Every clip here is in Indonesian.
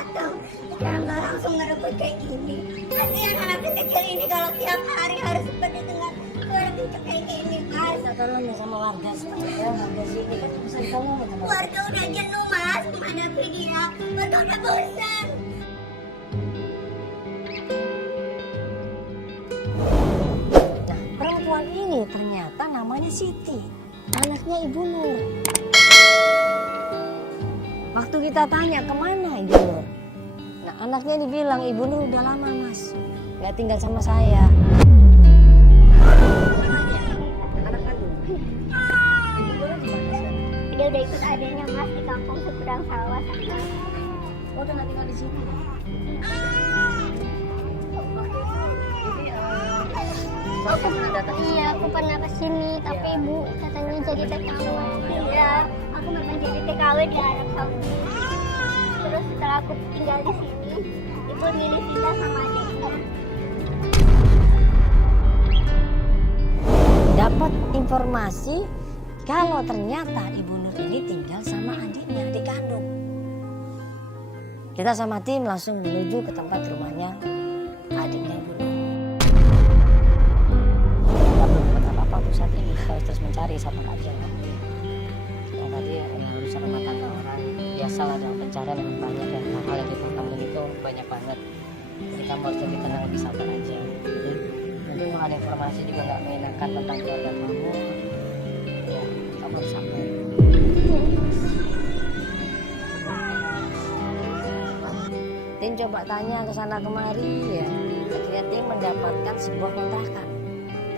datang. Sekarang nggak langsung ngerebut kayak gini. Kasihan anak kecil ini kalau tiap hari harus seperti dengan suara pintu kayak gini, Mas. Kita tolong ya sama warga supaya warga sini kan bisa ditolong sama Warga udah jenuh, Mas, menghadapi dia. Warga udah bosan. Nah, perempuan ini ternyata namanya Siti, anaknya Ibu Nur. Waktu kita tanya kemana Ibu Nur, nah anaknya dibilang Ibu Nur udah lama Mas, nggak tinggal sama saya. Anak kandung. Ibu Nur di mana sekarang? Dia udah ikut adanya, Mas, di kampung seberang sawah sana. Oh, udah nggak tinggal di sini. Aku pernah datang. Iya, aku pernah kesini, tapi ibu katanya jadi TKW. Iya, aku memang jadi TKW di Arab Saudi. Terus setelah aku tinggal di sini, ibu milih pindah sama adiknya. Dapat informasi kalau ternyata Ibu Nur ini tinggal sama adiknya, adik kandung. Kita sama tim langsung menuju ke tempat rumahnya adiknya Ibu Nur. Kita belum dapat apa-apa untuk saat ini, kita harus terus mencari siapa aja. Ya tadi ada urusan rumah tangga orang, biasalah dalam pencarian yang banyak dan hal yang kita temuin itu banyak banget. Jadi kamu harus lebih tenang, lebih sabar aja. Jadi kalau ada informasi juga nggak menyenangkan tentang keluarga kamu, ya kamu harus sabar. Tim coba tanya ke sana kemari ya, akhirnya tim mendapatkan sebuah kontrakan,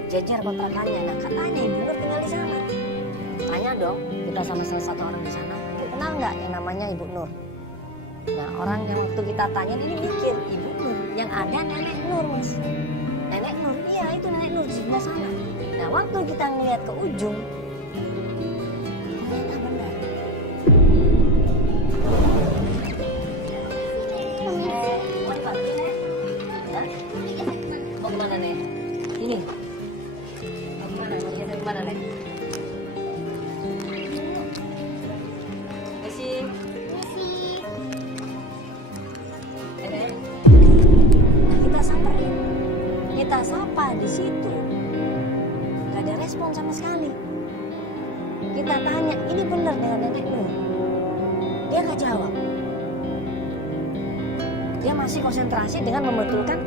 berjejer kontrakannya. Nah katanya Ibu Nur tinggal di sana. Tanya dong, kita sama salah satu orang di sana, kenal nggak yang namanya Ibu Nur? Nah orang yang waktu kita tanya ini mikir Ibu Nur, yang ada Nenek Nur Mas. Nenek Nur, iya itu Nenek Nur di sebelah sana. Nah waktu kita ngeliat ke ujung, ternyata benar. Mau kemana Nek? Ini. Mau kemana? Mau geser kemana Nek? Misi. Nenek. Nah kita samperin, kita sapa di situ, nggak ada respon sama sekali. Kita tanya, ini benar dengan Nenek Nur? Dia nggak jawab. Dia masih konsentrasi dengan membetulkan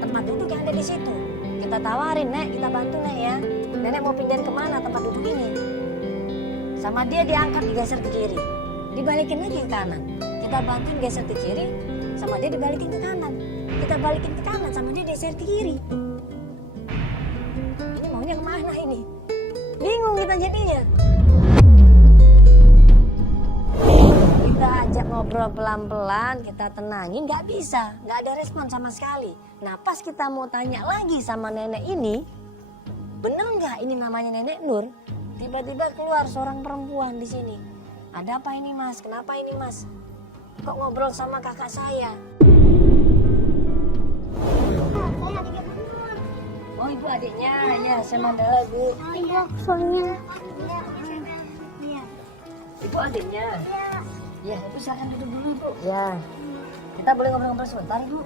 tempat duduk yang ada di situ. Kita tawarin, Nek, kita bantu Nek ya. Nenek mau pindahin kemana tempat duduk ini? Sama dia diangkat, digeser ke kiri, dibalikin lagi ke kanan. Kita bantuin geser ke kiri, sama dia dibalikin ke kanan. Kita balikin ke kanan, sama dia geser ke kiri. Ini maunya kemana ini? Bingung kita jadinya. Kita ajak ngobrol pelan-pelan, kita tenangin, nggak bisa, nggak ada respon sama sekali. Nah pas kita mau tanya lagi sama nenek ini, bener nggak ini namanya Nenek Nur? Tiba-tiba keluar seorang perempuan di sini. Ada apa ini Mas? Kenapa ini Mas? Kok ngobrol sama kakak saya? Oh ibu adiknya, ya saya mandala bu. Iya, soalnya. Ibu adiknya. Ya, ibu silakan duduk dulu ibu. Ya, kita boleh ngobrol-ngobrol sebentar ibu.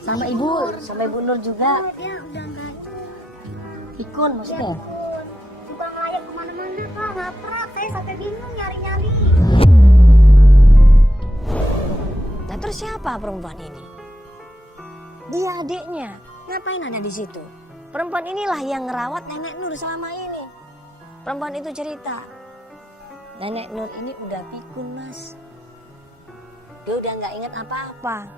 Sama ibu, sama Ibu Nur juga. Dia udah nggak Pikun maksudnya. bukan layak kemana-mana, Pak. Ngaprak, saya sampai bingung nyari-nyari. Nah terus siapa perempuan ini? Dia adiknya. Ngapain ada di situ? Perempuan inilah yang ngerawat Nenek Nur selama ini. Perempuan itu cerita, Nenek Nur ini udah pikun Mas. Dia udah nggak ingat apa-apa.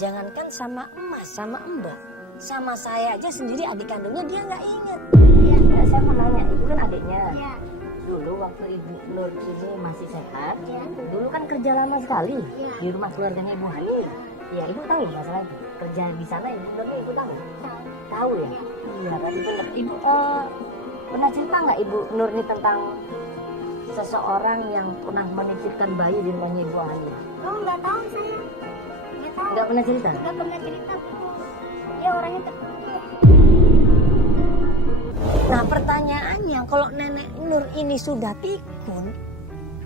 Jangankan sama emas, sama mbak, sama saya aja sendiri adik kandungnya dia nggak ingat. Iya. Nah, saya mau nanya, ibu kan adiknya. Iya. Dulu waktu Ibu Nur ini masih sehat, Iya. dulu kan kerja lama sekali Iya. di rumah keluarganya Ibu Hani. Iya, ibu tahu masalah itu. Kerja di sana Ibu Nur ini ibu tahu? Tahu ya? Iya, tapi benar. Ibu pernah cerita nggak Ibu Nur ini tentang seseorang yang pernah menitipkan bayi di rumahnya Ibu Hani? Oh, nggak tahu saya. Nggak tahu. Nggak pernah cerita? Nggak pernah cerita. Dia orangnya tertutup. Nah pertanyaannya, kalau Nenek Nur ini sudah pikun,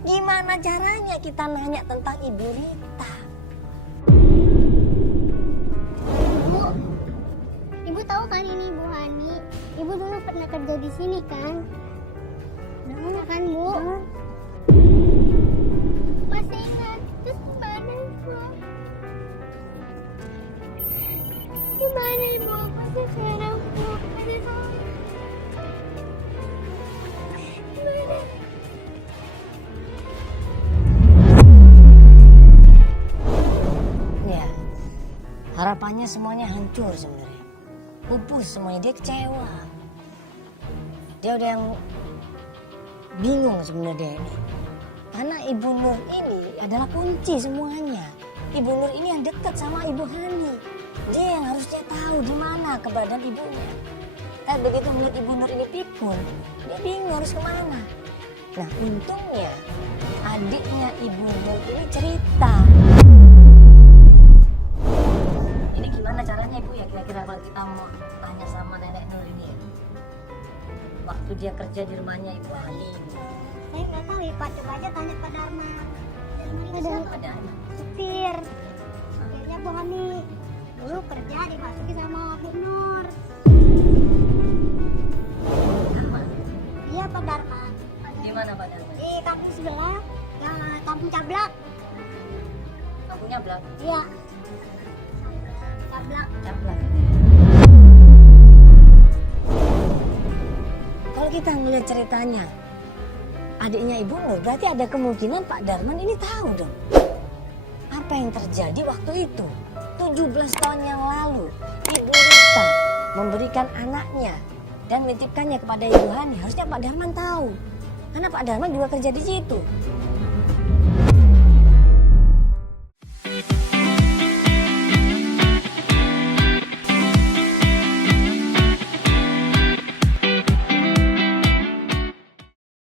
gimana caranya kita nanya tentang Ibu Rita? tahu kan ini Ibu Hani? Ibu dulu pernah kerja di sini kan? Iya kan Bu? Masih ingat? Terus gimana Ibu? Gimana Ibu? Masih sekarang Bu? Masih tahu? Gimana? Ya, harapannya semuanya hancur sebenarnya. Pupus semuanya, dia kecewa. Dia udah yang bingung sebenarnya ini. Karena Ibu Nur ini adalah kunci semuanya. Ibu Nur ini yang dekat sama Ibu Hani. Dia yang harusnya tahu di mana keberadaan ibunya. Tapi begitu melihat Ibu Nur ini pikun, dia bingung harus kemana. Nah, untungnya adiknya Ibu Nur ini cerita. Ini gimana caranya Ibu ya kira-kira kalau kita mau tanya sama Nenek Nur ini ya? Waktu dia kerja di rumahnya Ibu Hani. Saya nggak tahu ya Pak, coba aja tanya Pak Dharma. Ada. Supir. Supirnya Bu Hani. Dulu kerja dimasuki sama Bu Nur. Iya Pak Dharma. Di mana Pak Dharma? Di kampung sebelah, ya, kampung Cablak. Kampungnya Blak. Iya. Cablak. Caplak. Kalau kita melihat ceritanya adiknya Ibu Nur, berarti ada kemungkinan Pak Darman ini tahu dong apa yang terjadi waktu itu. 17 tahun yang lalu Ibu Rita memberikan anaknya dan menitipkannya kepada Ibu Hani. Harusnya Pak Darman tahu, karena Pak Darman juga kerja di situ.